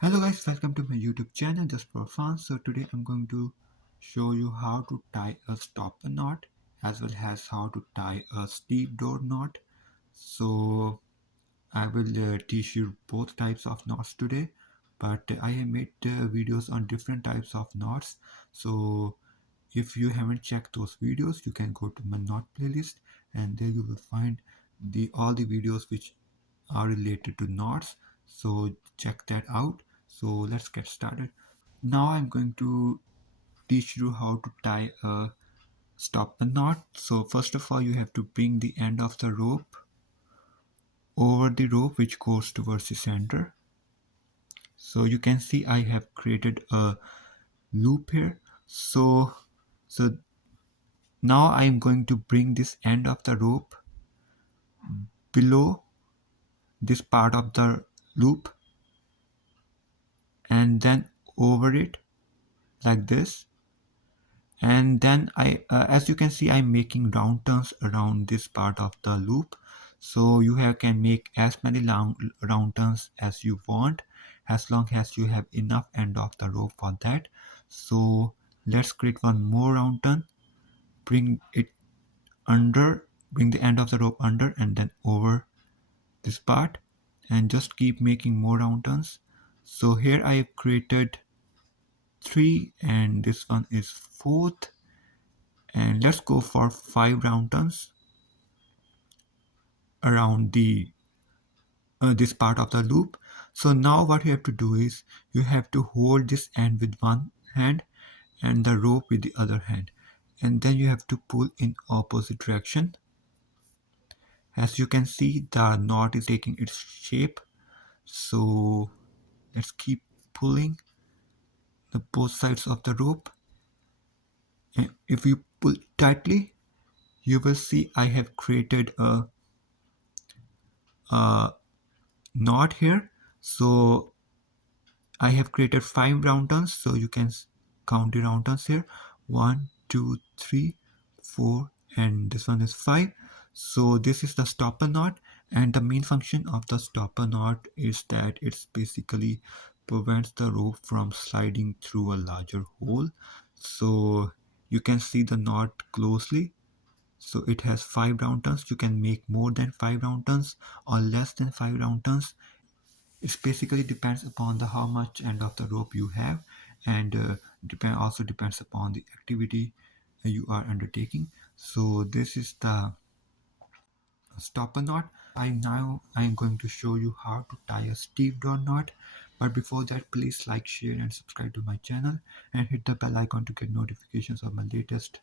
Hello guys, welcome to my YouTube channel just for fun. So today I'm going to show you how to tie a stopper knot as well as how to tie a Stevedo knot. So I will teach you both types of knots today, but I have made videos on different types of knots. So if you haven't checked those videos, you can go to my knot playlist and there you will find all the videos which are related to knots. So check that out. So let's get started. Now I'm going to teach you how to tie a stopper knot. So first of all, you have to bring the end of the rope over the rope which goes towards the center. So you can see I have created a loop here. So now I'm going to bring this end of the rope below this part of the loop and then over it like this. And then as you can see, I'm making round turns around this part of the loop. So can make as many long round turns as you want, as long as you have enough end of the rope for that. So let's create one more round turn, bring it under, bring the end of the rope under and then over this part, and just keep making more round turns. So here I have created 3 and this one is 4th, and let's go for 5 round turns around the this part of the loop. So now what you have to do is you have to hold this end with one hand and the rope with the other hand, and then you have to pull in opposite direction. As you can see, the knot is taking its shape. So let's keep pulling the both sides of the rope, and if you pull tightly you will see I have created a knot here. So I have created 5 round turns, so you can count the round turns here. 1, 2, 3, 4, and this one is 5. So this is the stopper knot, and the main function of the stopper knot is that it's basically prevents the rope from sliding through a larger hole. So you can see the knot closely. So it has 5 round turns. You can make more than 5 round turns or less than 5 round turns. It basically depends upon the how much end of the rope you have, and also depends upon the activity you are undertaking. So this is the stopper knot. I'm going to show you how to tie a Stevedo knot. But before that, please like, share, and subscribe to my channel, and hit the bell icon to get notifications of my latest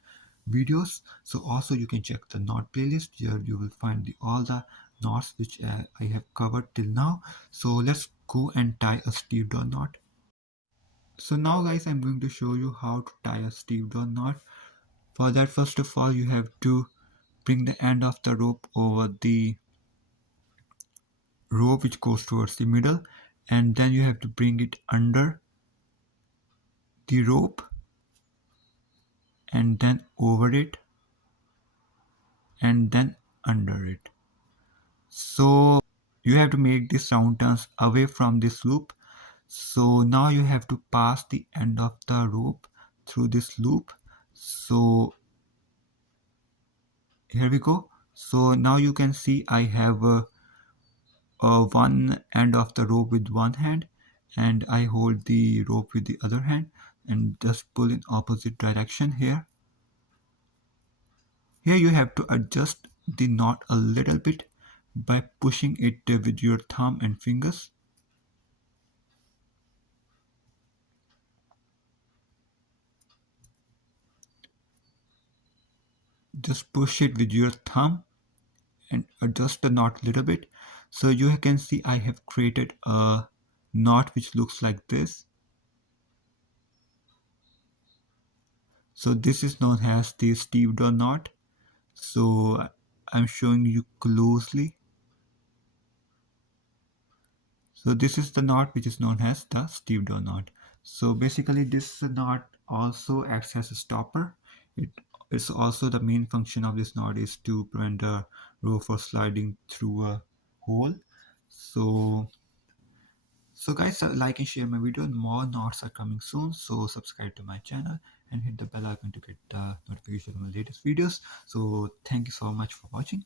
videos. So also you can check the knot playlist. Here you will find all the knots which I have covered till now. So let's go and tie a Stevedo knot. So now guys, I'm going to show you how to tie a Stevedo knot. For that, first of all, you have to bring the end of the rope over the rope which goes towards the middle, and then you have to bring it under the rope and then over it and then under it. So you have to make this round turns away from this loop. So now you have to pass the end of the rope through this loop. So here we go. So now you can see I have one end of the rope with one hand, and I hold the rope with the other hand and just pull in opposite direction here. Here you have to adjust the knot a little bit by pushing it with your thumb and fingers. Just push it with your thumb and adjust the knot a little bit. So you can see I have created a knot which looks like this. So this is known as the Stevedo knot. So I'm showing you closely. So this is the knot which is known as the Stevedo knot. So basically this knot also acts as a stopper. It is also the main function of this knot is to prevent the rope from sliding through a hole. So So guys, like and share my video. More knots are coming soon, so subscribe to my channel and hit the bell icon to get the notification of my latest videos. So thank you so much for watching.